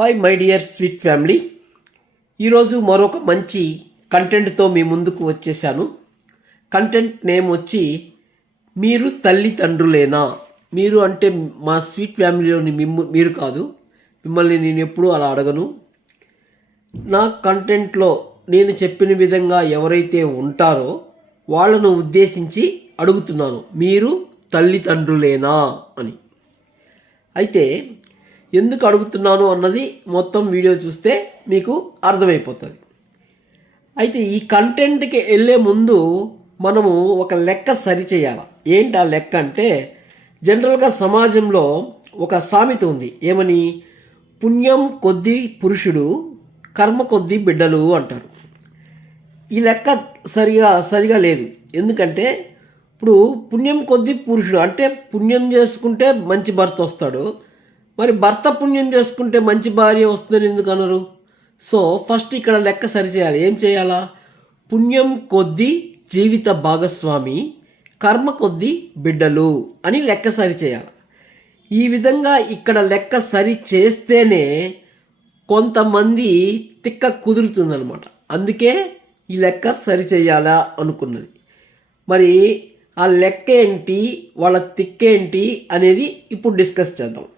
Hi my dear sweet family. ఈరోజు మరొక మంచి కంటెంట్తో మీ ముందుకు వచ్చేసాను. కంటెంట్ నేమ్ వచ్చి మీరు తల్లిదండ్రులేనా. మీరు అంటే మా స్వీట్ ఫ్యామిలీలోని మీరు కాదు, మిమ్మల్ని నేను ఎప్పుడూ అలా అడగను. నా కంటెంట్లో నేను చెప్పిన విధంగా ఎవరైతే ఉంటారో వాళ్ళను ఉద్దేశించి అడుగుతున్నాను, మీరు తల్లిదండ్రులేనా అని. అయితే ఎందుకు అడుగుతున్నాను అన్నది మొత్తం వీడియో చూస్తే మీకు అర్థమైపోతుంది. అయితే ఈ కంటెంట్కి వెళ్ళే ముందు మనము ఒక లెక్క సరిచేయాలి. ఏంటి ఆ లెక్క అంటే, జనరల్గా సమాజంలో ఒక సామెత ఉంది. ఏమని? పుణ్యం కొద్దీ పురుషుడు, కర్మ కొద్దీ బిడ్డలు అంటారు. ఈ లెక్క సరిగా లేదు. ఎందుకంటే ఇప్పుడు పుణ్యం కొద్దీ పురుషుడు అంటే పుణ్యం చేసుకుంటే మంచి భర్త వస్తాడు, మరి భర్త పుణ్యం చేసుకుంటే మంచి భార్య వస్తుందని ఎందుకు అనరు? సో ఫస్ట్ ఇక్కడ లెక్క సరిచేయాలి. ఏం చేయాలా? పుణ్యం కొద్దీ జీవిత భాగస్వామి, కర్మ కొద్దీ బిడ్డలు అని లెక్క సరిచేయాలి. ఈ విధంగా ఇక్కడ లెక్క సరి చేస్తేనే కొంతమంది తిక్క కుదురుతుందనమాట. అందుకే ఈ లెక్క సరిచేయాలా అనుకున్నది. మరి ఆ లెక్క ఏంటి, వాళ్ళ తిక్కేంటి అనేది ఇప్పుడు డిస్కస్ చేద్దాం.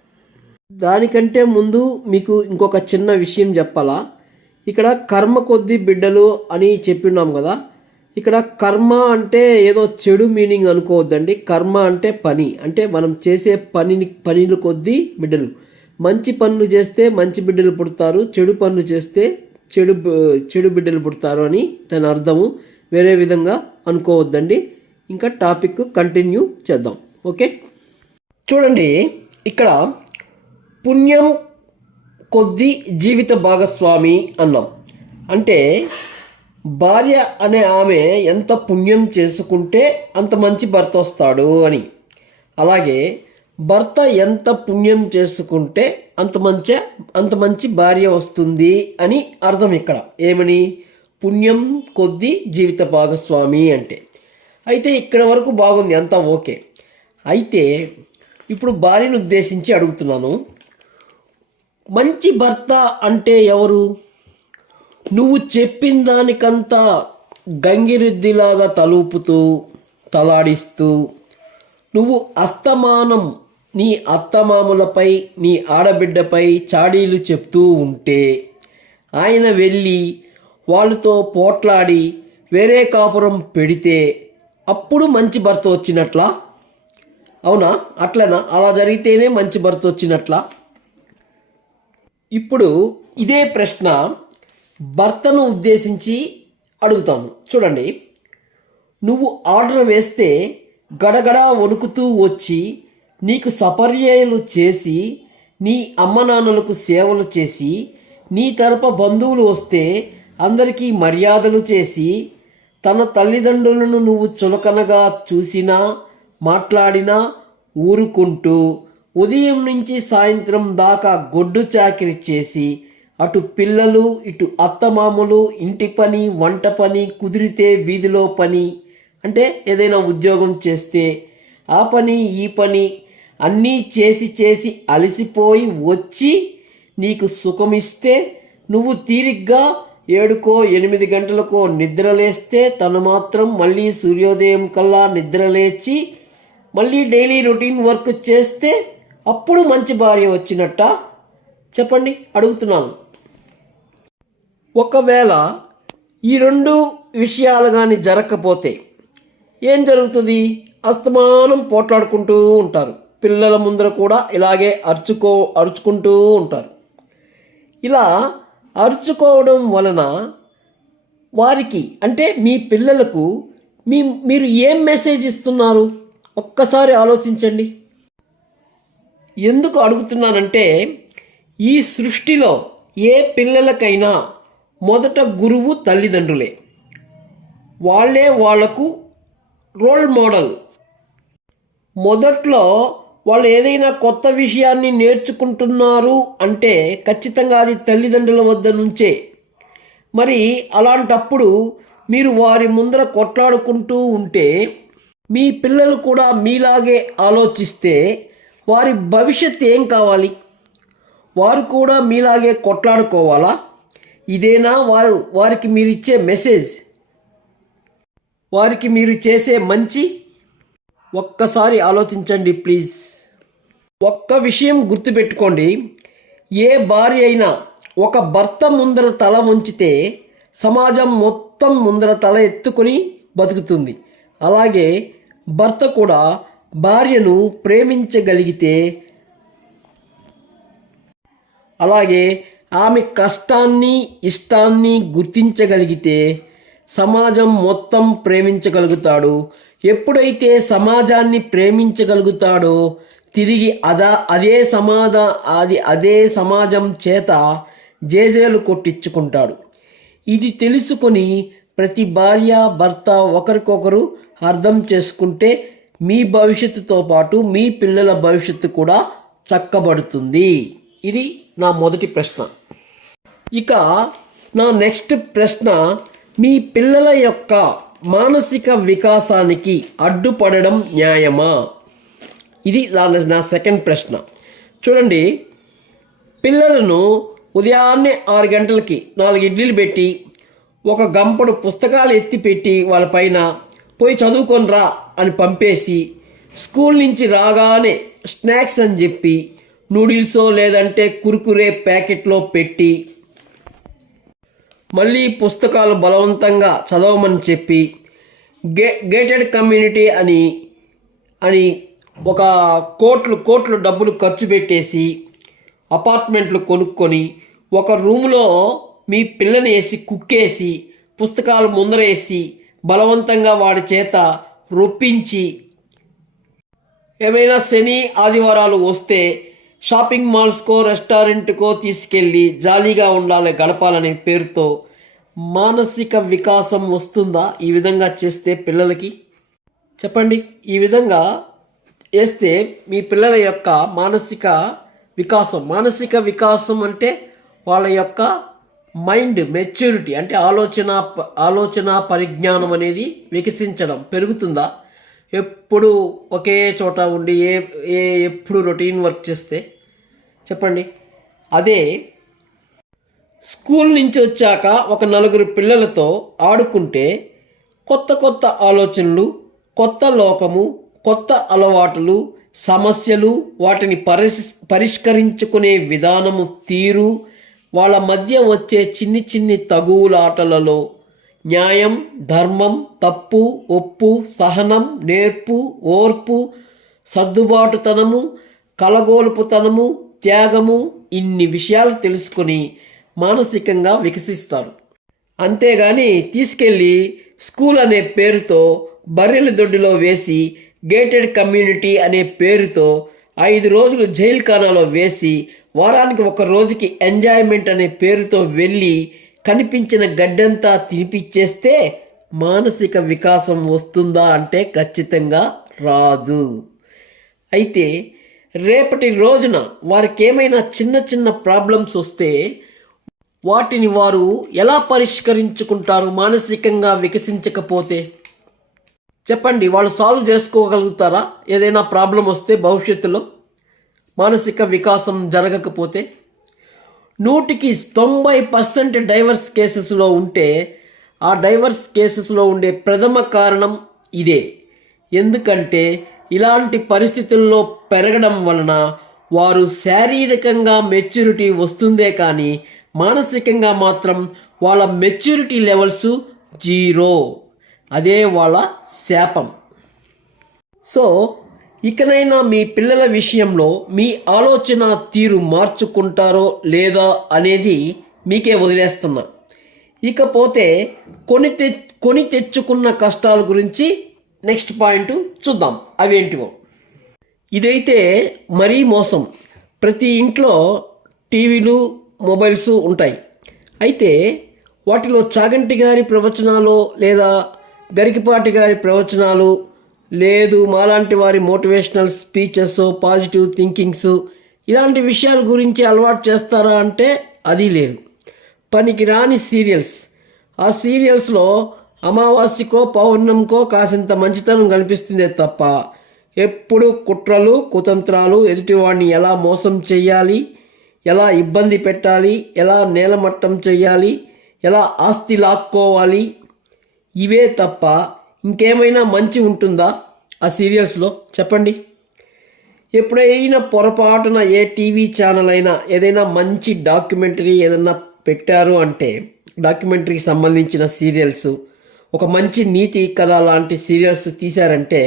దానికంటే ముందు మీకు ఇంకొక చిన్న విషయం చెప్పాలా. ఇక్కడ కర్మ కొద్దీ బిడ్డలు అని చెప్పినాం కదా. ఇక్కడ కర్మ అంటే ఏదో చెడు మీనింగ్ అనుకోవద్దండి. కర్మ అంటే పని, అంటే మనం చేసే పనులు కొద్దీ బిడ్డలు. మంచి పనులు చేస్తే మంచి బిడ్డలు పుడతారు, చెడు పనులు చేస్తే చెడు బిడ్డలు పుడతారు అని దాని అర్థము. వేరే విధంగా అనుకోవద్దండి. ఇంకా టాపిక్ కంటిన్యూ చేద్దాం. ఓకే, చూడండి, ఇక్కడ పుణ్యం కొద్దీ జీవిత భాగస్వామి అన్నాం. అంటే భార్య అనే ఆమె ఎంత పుణ్యం చేసుకుంటే అంత మంచి భర్త వస్తాడు అని. అలాగే భర్త ఎంత పుణ్యం చేసుకుంటే అంత మంచి భార్య వస్తుంది అని అర్థం. ఇక్కడ ఏమని? పుణ్యం కొద్దీ జీవిత భాగస్వామి అంటే. అయితే ఇక్కడ వరకు బాగుంది, అంతా ఓకే. అయితే ఇప్పుడు భార్యను ఉద్దేశించి అడుగుతున్నాను, మంచి భర్త అంటే ఎవరు? నువ్వు చెప్పిన దానికంతా గంగిరెద్దిలాగా తలూపుతూ తలాడిస్తూ నువ్వు అస్తమానం నీ అత్తమామలపై, నీ ఆడబిడ్డపై చాడీలు చెప్తూ ఉంటే ఆయన వెళ్ళి వాళ్ళతో పోట్లాడి వేరే కాపురం పెడితే అప్పుడు మంచి భర్త వచ్చినట్లా? అవునా? అట్లనా? అలా జరిగితేనే మంచి భర్త వచ్చినట్లా? ఇప్పుడు ఇదే ప్రశ్న భర్తను ఉద్దేశించి అడుగుతాను. చూడండి, నువ్వు ఆర్డర్ వేస్తే గడగడా వణుకుతూ వచ్చి నీకు సపర్యలు చేసి, నీ అమ్మ నాన్నలకు సేవలు చేసి, నీ తరపు బంధువులు వస్తే అందరికీ మర్యాదలు చేసి, తన తల్లిదండ్రులను నువ్వు చులకనగా చూసినా మాట్లాడినా ఊరుకుంటూ ఉదయం నుంచి సాయంత్రం దాకా గొడ్డు చాకిరి చేసి, అటు పిల్లలు ఇటు అత్తమామలు, ఇంటి పని వంట పని, కుదిరితే వీధిలో పని, అంటే ఏదైనా ఉద్యోగం చేస్తే ఆ పని ఈ పని అన్నీ చేసి అలసిపోయి వచ్చి నీకు సుఖమిస్తే నువ్వు తీరిగ్గా 7కో 8 గంటలకో నిద్రలేస్తే తను మాత్రం మళ్ళీ సూర్యోదయం కల్లా నిద్రలేచి మళ్ళీ డైలీ రొటీన్ వర్క్ చేస్తే అప్పుడు మంచి భార్య వచ్చినట్ట? చెప్పండి, అడుగుతున్నాను. ఒకవేళ ఈ 2 విషయాలు కానీ జరగకపోతే ఏం జరుగుతుంది? అస్తమానం పోట్లాడుకుంటూ ఉంటారు. పిల్లల ముందర కూడా ఇలాగే అరుచుకుంటూ ఉంటారు. ఇలా అరుచుకోవడం వలన వారికి, అంటే మీ పిల్లలకు మీరు ఏం మెసేజ్ ఇస్తున్నారు? ఒక్కసారి ఆలోచించండి. ఎందుకు అడుగుతున్నానంటే, ఈ సృష్టిలో ఏ పిల్లలకైనా మొదట గురువు తల్లిదండ్రులే. వాళ్ళే వాళ్లకు రోల్ మోడల్. మొదట్లో వాళ్ళు ఏదైనా కొత్త విషయాన్ని నేర్చుకుంటున్నారు అంటే ఖచ్చితంగా అది తల్లిదండ్రుల వద్ద నుంచే. మరి అలాంటప్పుడు మీరు వారి ముందర కొట్లాడుకుంటూ ఉంటే మీ పిల్లలు కూడా మీలాగే ఆలోచిస్తే వారి భవిష్యత్తు ఏం కావాలి? వారు కూడా మీలాగే కొట్లాడుకోవాలా? ఇదేనా వారికి మీరిచ్చే మెసేజ్, వారికి మీరు చేసే మంచి? ఒక్కసారి ఆలోచించండి ప్లీజ్. ఒక్క విషయం గుర్తుపెట్టుకోండి, ఏ భార్య అయినా ఒక భర్త ముందర తల వంచితే సమాజం మొత్తం ముందర తల ఎత్తుకొని బతుకుతుంది. అలాగే భర్త కూడా భార్యను ప్రేమించగలిగితే, అలాగే ఆమె కష్టాన్ని ఇష్టాన్ని గుర్తించగలిగితే సమాజం మొత్తం ప్రేమించగలుగుతాడు. ఎప్పుడైతే సమాజాన్ని ప్రేమించగలుగుతాడో తిరిగి అదే సమాజం చేత జేజేలు కొట్టించుకుంటాడు. ఇది తెలుసుకొని ప్రతి భార్య భర్త ఒకరికొకరు అర్థం చేసుకుంటే మీ భవిష్యత్తుతో పాటు మీ పిల్లల భవిష్యత్తు కూడా చక్కబడుతుంది. ఇది నా మొదటి ప్రశ్న. ఇక నా నెక్స్ట్ ప్రశ్న, మీ పిల్లల యొక్క మానసిక వికాసానికి అడ్డుపడడం న్యాయమా? ఇది నా సెకండ్ ప్రశ్న. చూడండి, పిల్లలను ఉదయాన్నే 6 గంటలకి 4 ఇడ్లీలు పెట్టి ఒక గంపడు పుస్తకాలు ఎత్తిపెట్టి వాళ్ళపైన పోయి చదువుకొని రా అని పంపేసి, స్కూల్ నుంచి రాగానే స్నాక్స్ అని చెప్పి నూడిల్సో లేదంటే కురుకురే ప్యాకెట్లో పెట్టి మళ్ళీ పుస్తకాలు బలవంతంగా చదవమని చెప్పి గేటెడ్ కమ్యూనిటీ అని ఒక కోట్లు డబ్బులు ఖర్చు పెట్టేసి అపార్ట్మెంట్లు కొనుక్కొని ఒక రూమ్లో మీ పిల్లని వేసి కుక్కేసి పుస్తకాలు ముందరేసి బలవంతంగా వాడి చేత రొప్పించి, ఏమైనా శని ఆదివారాలు వస్తే షాపింగ్ మాల్స్కో రెస్టారెంట్కో తీసుకెళ్ళి జాలీగా ఉండాలి గడపాలనే పేరుతో మానసిక వికాసం వస్తుందా ఈ విధంగా చేస్తే పిల్లలకి? చెప్పండి. ఈ విధంగా వేస్తే మీ పిల్లల యొక్క మానసిక వికాసం అంటే వాళ్ళ యొక్క మైండ్ మెచ్యూరిటీ, అంటే ఆలోచన పరిజ్ఞానం అనేది వికసించడం పెరుగుతుందా? ఎప్పుడు ఒకే చోట ఉండి ఎప్పుడు రొటీన్ వర్క్ చేస్తే? చెప్పండి. అదే స్కూల్ నుంచి వచ్చాక ఒక 4 పిల్లలతో ఆడుకుంటే కొత్త ఆలోచనలు, కొత్త లోకము, కొత్త అలవాటులు, సమస్యలు, వాటిని పరిష్కరించుకునే విధానము, తీరు, వాళ్ళ మధ్య వచ్చే చిన్ని తగువులాటలలో న్యాయం, ధర్మం, తప్పు, ఒప్పు, సహనం, నేర్పు, ఓర్పు, సర్దుబాటుతనము, కలగోలుపుతనము, త్యాగము, ఇన్ని విషయాలు తెలుసుకొని మానసికంగా వికసిస్తారు. అంతేగాని తీసుకెళ్ళి స్కూల్ అనే పేరుతో బర్రెల దొడ్డిలో వేసి గేటెడ్ కమ్యూనిటీ అనే పేరుతో 5 రోజులు జైలు ఖానాలో వేసి వారానికి 1 రోజుకి ఎంజాయ్మెంట్ అనే పేరుతో వెళ్ళి కనిపించిన గడ్డంతా తినిపిచ్చేస్తే మానసిక వికాసం వస్తుందా అంటే ఖచ్చితంగా రాదు. అయితే రేపటి రోజున వారికి ఏమైనా చిన్న ప్రాబ్లమ్స్ వస్తే వాటిని వారు ఎలా పరిష్కరించుకుంటారు? మానసికంగా వికసించకపోతే చెప్పండి, వాళ్ళు సాల్వ్ చేసుకోగలుగుతారా? ఏదైనా ప్రాబ్లం వస్తే భవిష్యత్తులో మానసిక వికాసం జరగకపోతే 100కి 90% డైవర్స్ కేసెస్లో ఉంటే ఆ డైవర్స్ కేసెస్లో ఉండే ప్రథమ కారణం ఇదే. ఎందుకంటే ఇలాంటి పరిస్థితుల్లో పెరగడం వలన వారు శారీరకంగా మెచ్యూరిటీ వస్తుందే కానీ మానసికంగా మాత్రం వాళ్ళ మెచ్యూరిటీ లెవెల్స్ 0. అదే వాళ్ళ శాపం. సో ఇకనైనా మీ పిల్లల విషయంలో మీ ఆలోచన తీరు మార్చుకుంటారో లేదా అనేది మీకే వదిలేస్తున్నా. ఇకపోతే కొని తెచ్చుకున్న కష్టాల గురించి నెక్స్ట్ పాయింట్ చూద్దాం, అవేంటివో. ఇదైతే మరీ మోసం. ప్రతి ఇంట్లో టీవీలు, మొబైల్స్ ఉంటాయి. అయితే వాటిలో చాగంటి గారి ప్రవచనాలు లేదా గరికపాటి గారి ప్రవచనాలు, లేదు మాలాంటి వారి మోటివేషనల్ స్పీచెస్, పాజిటివ్ థింకింగ్స్, ఇలాంటి విషయాల గురించి అలవాటు చేస్తారా అంటే అది లేదు. పనికి రాని సీరియల్స్, ఆ సీరియల్స్లో అమావాస్యకో పౌర్ణమికో కాసింత మంచితనం కనిపిస్తుందే తప్ప ఎప్పుడు కుట్రలు కుతంత్రాలు, ఎదుటివాడిని ఎలా మోసం చేయాలి, ఎలా ఇబ్బంది పెట్టాలి, ఎలా నేలమట్టం చేయాలి, ఎలా ఆస్తి లాక్కోవాలి, ఇవే తప్ప ఇంకేమైనా మంచి ఉంటుందా ఆ సీరియల్స్లో? చెప్పండి. ఎప్పుడైనా పొరపాటున ఏ టీవీ ఛానల్ అయినా ఏదైనా మంచి డాక్యుమెంటరీ ఏదైనా పెట్టారు అంటే, డాక్యుమెంటరీకి సంబంధించిన సీరియల్స్, ఒక మంచి నీతి కథ లాంటి సీరియల్స్ తీశారంటే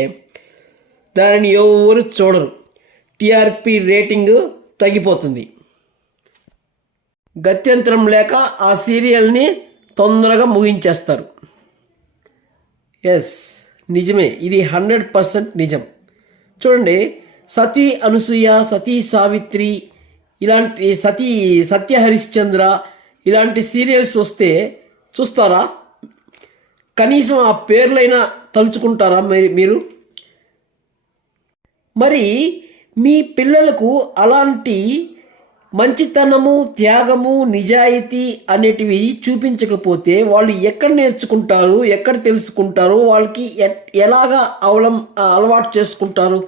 దానిని ఎవరు చూడరు. టీఆర్పీ రేటింగ్ తగ్గిపోతుంది. గత్యంతరం లేక ఆ సీరియల్ని తొందరగా ముగించేస్తారు. ఎస్, నిజమే, ఇది 100% నిజం. చూడండి, సతీ అనసూయ, సతీ సావిత్రి, ఇలాంటి సత్య హరిశ్చంద్ర ఇలాంటి సీరియల్స్ వస్తే చూస్తారా? కనీసం ఆ పేర్లైనా తలుచుకుంటారా మీరు? మరి మీ పిల్లలకు అలాంటి మంచితనము, త్యాగము, నిజాయితీ అనేటివి చూపించకపోతే వాళ్ళు ఎక్కడ నేర్చుకుంటారు, ఎక్కడ తెలుసుకుంటారు, వాళ్ళకి ఎలాగా అలవాటు చేసుకుంటారు?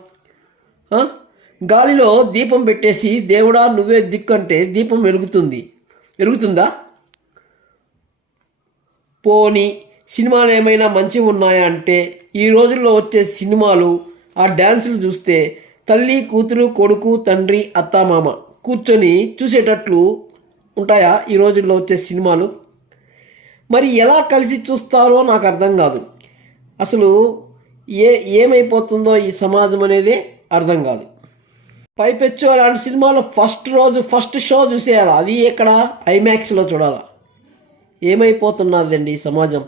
గాలిలో దీపం పెట్టేసి దేవుడా నువ్వే దిక్కు అంటే దీపం వెలుగుతుందా? పోనీ సినిమాలు ఏమైనా మంచివి ఉన్నాయా అంటే, ఈ రోజుల్లో వచ్చే సినిమాలు ఆ డ్యాన్సులు చూస్తే తల్లి, కూతురు, కొడుకు, తండ్రి, అత్తామామ కూర్చొని చూసేటట్లు ఉంటాయా ఈ రోజుల్లో వచ్చే సినిమాలు? మరి ఎలా కలిసి చూస్తారో నాకు అర్థం కాదు. అసలు ఏమైపోతుందో ఈ సమాజం అనేదే అర్థం కాదు. పైపెచ్చు అలాంటి సినిమాలో ఫస్ట్ షో చూసేయాలి. అది ఎక్కడ? ఐమాక్స్లో చూడాలా? ఏమైపోతున్నదండి ఈ సమాజం?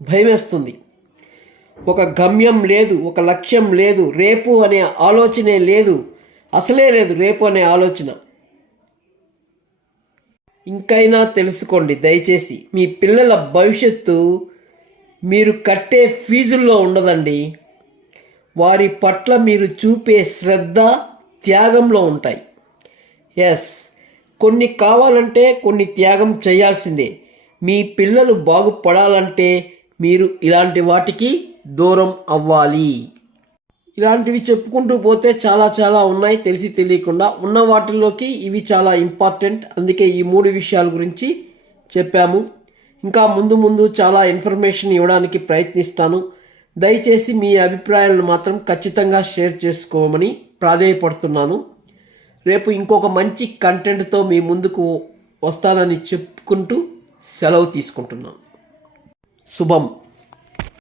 భయమేస్తుంది. ఒక గమ్యం లేదు, ఒక లక్ష్యం లేదు, రేపు అనే ఆలోచనే లేదు, అసలే లేదు రేపు అనే ఆలోచన. ఇంకైనా తెలుసుకోండి దయచేసి. మీ పిల్లల భవిష్యత్తు మీరు కట్టే ఫీజుల్లో ఉండదండి. వారి పట్ల మీరు చూపే శ్రద్ధ, త్యాగంలో ఉంటాయి. ఎస్, కొన్ని కావాలంటే కొన్ని త్యాగం చేయాల్సిందే. మీ పిల్లలు బాగుపడాలంటే మీరు ఇలాంటి వాటికి దూరం అవ్వాలి. ఇలాంటివి చెప్పుకుంటూ పోతే చాలా చాలా ఉన్నాయి, తెలిసి తెలియకుండా ఉన్న వాటిల్లోకి ఇవి చాలా ఇంపార్టెంట్. అందుకే ఈ 3 విషయాల గురించి చెప్పాము. ఇంకా ముందు చాలా ఇన్ఫర్మేషన్ ఇవ్వడానికి ప్రయత్నిస్తాను. దయచేసి మీ అభిప్రాయాలను మాత్రం ఖచ్చితంగా షేర్ చేసుకోమని ప్రాధేయపడుతున్నాను. రేపు ఇంకొక మంచి కంటెంట్తో మీ ముందుకు వస్తానని చెప్పుకుంటూ సెలవు తీసుకుంటున్నాను. శుభం.